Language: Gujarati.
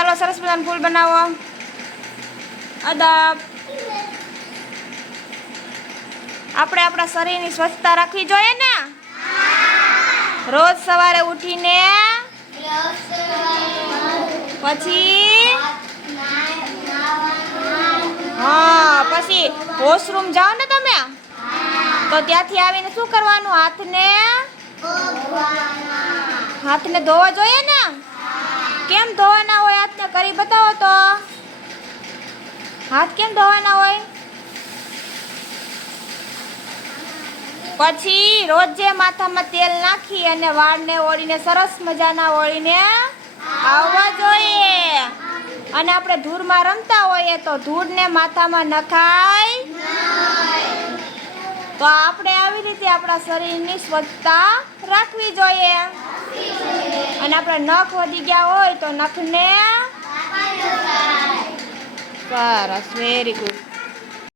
ચાલો સરસ મજાનું ફૂલ બનાવો. અદબ. આપણે આપણા શરીરની સ્વચ્છતા રાખવી જોઈએ ને. રોજ સવારે ઉઠીને પછી હા પછી વોશરૂમ જાઓ ને તમે તો ત્યાંથી આવીને શું કરવાનું? હાથને ધોવા જોઈએ ને. કેમ ધોવાના હોય હાથને? કરી બતાવો તો. હાથ કેમ ધોવાના હોય? પછી રોજ માથામાં તેલ નાખી અને વાળને ઓળીને સરસ મજાના ઓળીને આવવા જોઈએ. અને આપણે ધૂળમાં રમતા હોઈએ તો ધૂળને માથામાં નખાય. તો આપણે આવી રીતે આપણા શરીરની સ્વચ્છતા રાખવી જોઈએ. અને આપણે નખ વધી ગયા હોય તો નખને સરસ, વેરી ગુડ.